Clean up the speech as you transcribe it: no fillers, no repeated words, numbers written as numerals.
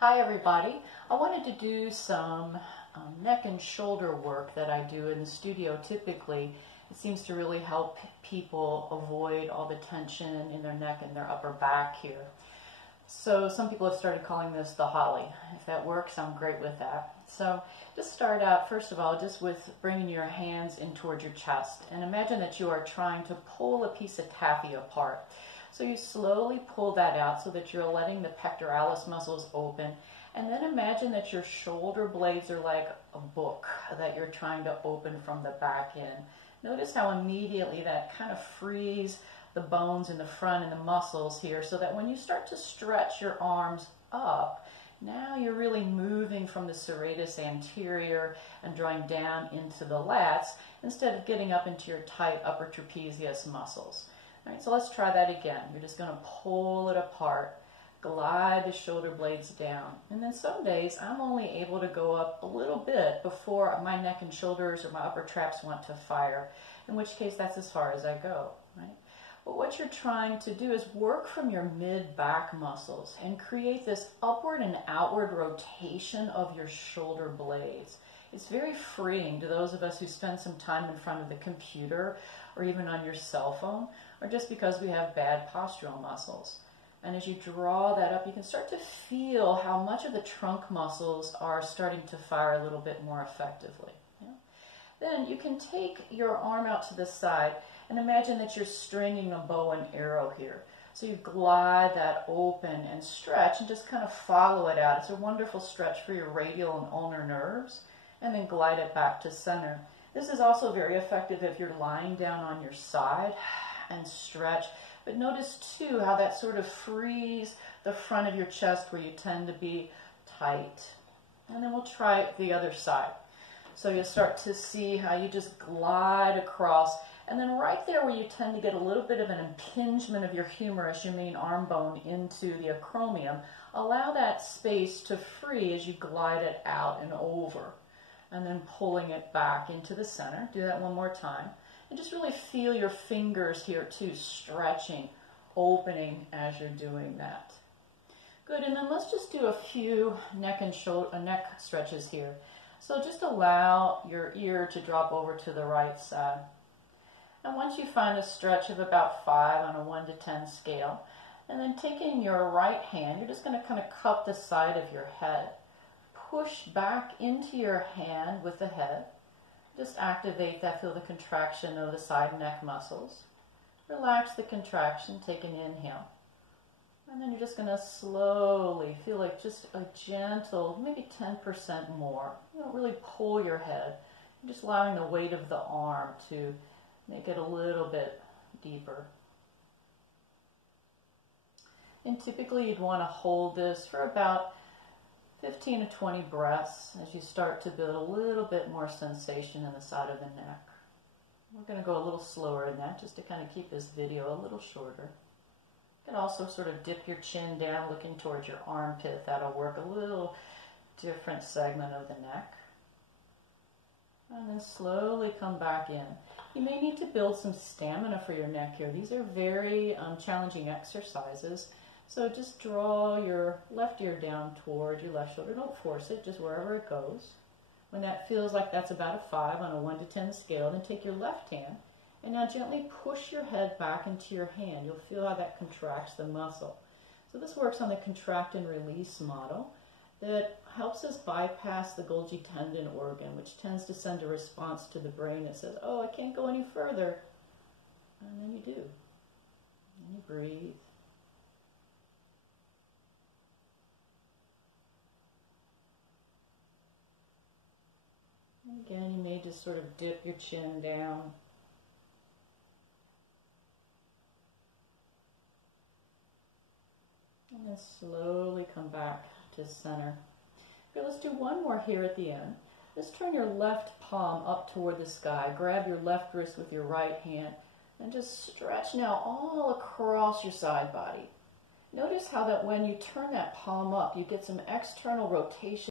Hi everybody. I wanted to do some neck and shoulder work that I do in the studio typically. It seems to really help people avoid all the tension in their neck and their upper back here. So some people have started calling this the Holly. If that works, I'm great with that. So just start out, first of all, just with bringing your hands in towards your chest. And imagine that you are trying to pull a piece of taffy apart. So you slowly pull that out so that you're letting the pectoralis muscles open. And then imagine that your shoulder blades are like a book that you're trying to open from the back end. Notice how immediately that kind of frees the bones in the front and the muscles here, so that when you start to stretch your arms up, now you're really moving from the serratus anterior and drawing down into the lats instead of getting up into your tight upper trapezius muscles. All right, so let's try that again. You're just going to pull it apart, glide the shoulder blades down. And then some days I'm only able to go up a little bit before my neck and shoulders or my upper traps want to fire, in which case that's as far as I go. Right? But what you're trying to do is work from your mid-back muscles and create this upward and outward rotation of your shoulder blades. It's very freeing to those of us who spend some time in front of the computer or even on your cell phone, or just because we have bad postural muscles. And as you draw that up, you can start to feel how much of the trunk muscles are starting to fire a little bit more effectively. Yeah? Then you can take your arm out to the side and imagine that you're stringing a bow and arrow here. So you glide that open and stretch and just kind of follow it out. It's a wonderful stretch for your radial and ulnar nerves. And then glide it back to center. This is also very effective if you're lying down on your side and stretch. But notice too how that sort of frees the front of your chest where you tend to be tight. And then we'll try the other side. So you'll start to see how you just glide across. And then right there where you tend to get a little bit of an impingement of your humerus, your main arm bone, into the acromion, allow that space to free as you glide it out and over. And then pulling it back into the center. Do that one more time. And just really feel your fingers here too, stretching, opening as you're doing that. Good, and then let's just do a few neck and shoulder, neck stretches here. So just allow your ear to drop over to the right side. And once you find a stretch of about 5 on a 1 to 10 scale, and then taking your right hand, you're just going to kind of cup the side of your head. Push back into your hand with the head. Just activate that, feel the contraction of the side neck muscles. Relax the contraction, take an inhale. And then you're just going to slowly feel like just a gentle, maybe 10% more. You don't really pull your head. You're just allowing the weight of the arm to make it a little bit deeper. And typically you'd want to hold this for about 15 to 20 breaths as you start to build a little bit more sensation in the side of the neck. We're going to go a little slower in that just to kind of keep this video a little shorter. You can also sort of dip your chin down looking towards your armpit. That'll work a little different segment of the neck. And then slowly come back in. You may need to build some stamina for your neck here. These are very challenging exercises. So just draw your left ear down toward your left shoulder. Don't force it, just wherever it goes. When that feels like that's about a 5 on a 1 to 10 scale, then take your left hand and now gently push your head back into your hand. You'll feel how that contracts the muscle. So this works on the contract and release model that helps us bypass the Golgi tendon organ, which tends to send a response to the brain that says, oh, I can't go any further. And then you do. And you breathe. Again, you may just sort of dip your chin down. And then slowly come back to center. Okay, let's do one more here at the end. Just turn your left palm up toward the sky. Grab your left wrist with your right hand and just stretch now all across your side body. Notice how that when you turn that palm up, you get some external rotation